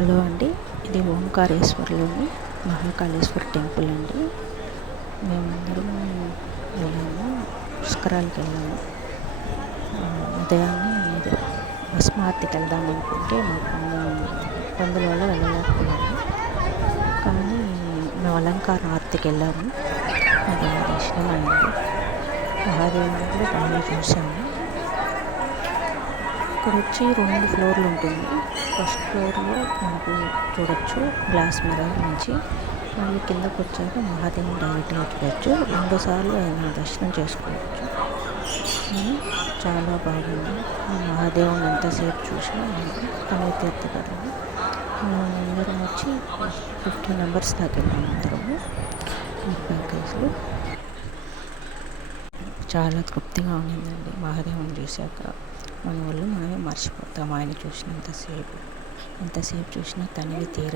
Hello అండి, ఇది ఓంకారేశ్వర్లోని Mahakaleshwar temple అండి. మేమందరం వెళ్ళాము, పుష్కరాలకు వెళ్ళాము. ఉదయాన్నే భస్మార్తికి వెళ్దాం అనుకుంటే మాకు ఇబ్బందుల వల్ల వెళ్ళలేకపోయాము. కానీ మేము అలంకార ఆర్తికి వెళ్ళాము. అది దర్శనమైంది. మహాదేవుని కూడా బాగా చూసాము. ఇక్కడ వచ్చి 2 ఫ్లోర్లు ఉంటుంది. ఫస్ట్ ఫ్లోర్లో మనకు చూడొచ్చు గ్లాస్ మిర్రర్ నుంచి. మళ్ళీ కిందకు వచ్చాక మహాదేవుని డైరెక్ట్గా చూడొచ్చు. 2 సార్లు ఆయన దర్శనం చేసుకోవచ్చు. చాలా బాగుంది. మహాదేవుని ఎంతసేపు చూసినా పుణ్యతీర్థకరం. అందరం వచ్చి 50 మెంబర్స్ దాకా వెళ్ళాము అందరము ఈ ప్యాకేజ్లో. చాలా తృప్తిగా ఉండిందండి. మహాదేవుని చూశాక మన వాళ్ళు మనమే మర్చిపోతాం. ఆయన చూసినంతసేపు ఎంతసేపు చూసినా తనివి తీర